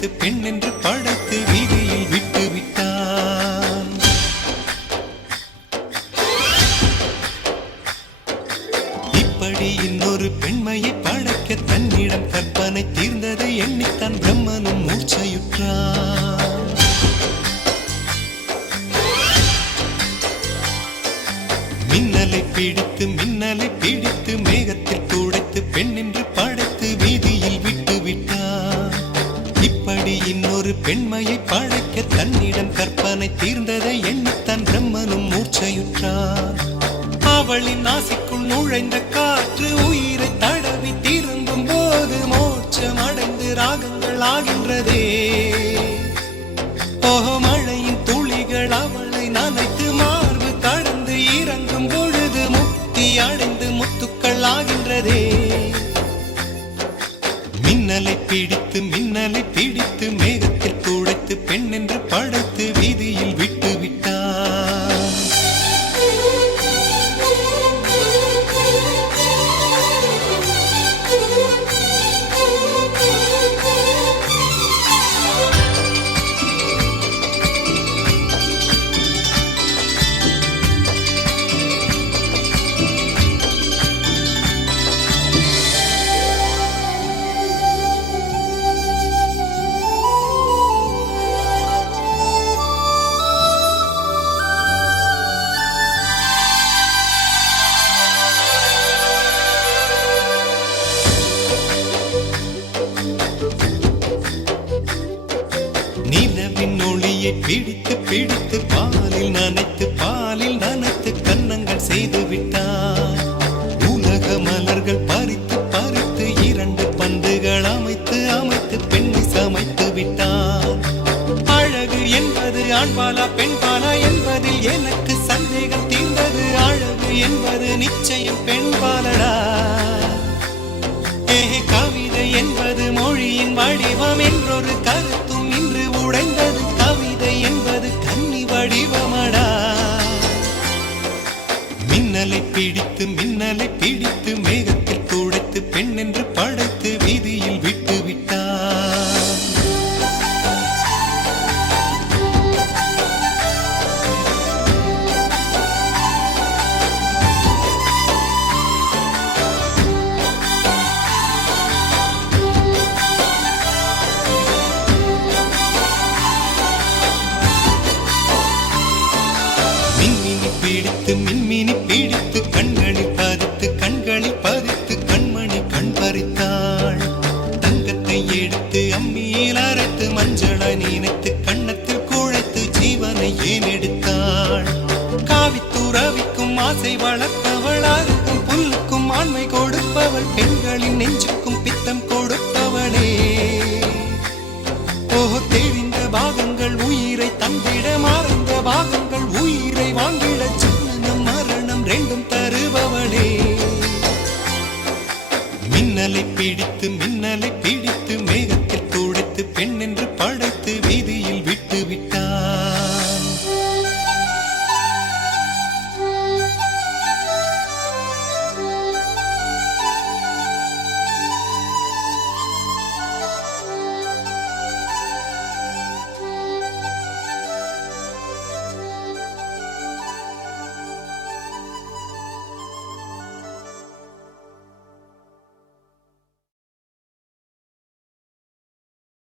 துடைத்து பெண் என்று படைத்து வீதியில் விட்டு விட்டான். இப்படி இன்னொரு பெண்மையை படைக்க தன்னிடம் கற்பனை தீர்ந்ததை எண்ணித்தான் பிரம்மனும் மூர்ச்சையுற்றான். மின்னலை பிடித்து மேகத்தில் துடைத்து பெண் என்று படைத்து வீதியில் விட்டு விட்டான். இப்படி இன்னொரு பெண்மையை படைக்க தன்னிடம் கற்பனை தீர்ந்ததை எண்ணித்தான் பிரம்மனும் மூர்ச்சையுற்றான். அவளின் நாசிக்குள் நுழைந்த காற்று உயிரை தடவி திரும்பும் போது மோட்சம் அடைந்து ராகங்கள் ஆகின்றதே. ஓஹோ, மழையின் துளிகள் அவளை நனைத்து மார்பு கடந்து இறங்கும் பொழுது முக்தி அடைந்து முத்துக்கள் ஆகின்றதே. மின்னலை பிடித்து மேகத்தில் துடைத்து பெண் என்று படைத்து வீதியில் விட்டு விட்டான். நிலவின் ஒளியை பிடித்து பாலில் நனைத்து கன்னங்கள் செய்து விட்டான். உலக மலர்கள் பறித்து இரண்டு பந்துகள் அமைத்து பெண்ணை சமைத்து விட்டான். அழகு என்பது ஆண்பாலா பெண்பாலா என்பதில் எனக்கு சந்தேகம் தீர்ந்தது. அழகு என்பது நிச்சயம் பெண்பாலடா. கவிதை என்பது மொழியின் வடிவம் என்றொரு கருத்தும் இன்று உடைந்தது. கவிதை என்பது கன்னி வடிவமடா. மின்னலை பிடித்து மேகத்தில் துடைத்து பெண் என்று படைத்து வீதியில் விட்டு விட்டான். மின்மினி பிடித்து கண்களில் பதித்து கண்மணி கண் பறித்தாள். தங்கத்தை எடுத்து அம்மியில் அரைத்து மஞ்சளை நினைத்து கண்ணத்தில் குழைத்து ஜீவனை ஏன் எடுத்தாள். காவித்துறவிக்கும் ஆசை வளர்ப்பவள், அருகும் புல்லுக்கும் ஆண்மை கொடுப்பவள், பெண்களின் நெஞ்சுக்கும் பித்தம் கொடுப்பவளே. ஓஹோ, தெரிந்த பாகங்கள் உயிரை தந்திட, மறைந்த பாகங்கள் உயிரை வாங்கிட, ஜனனம் மரணம் ரெண்டும் தருபவளே. மின்னலை பிடித்து மேகத்தில் துடைத்து பெண் என்று படைத்து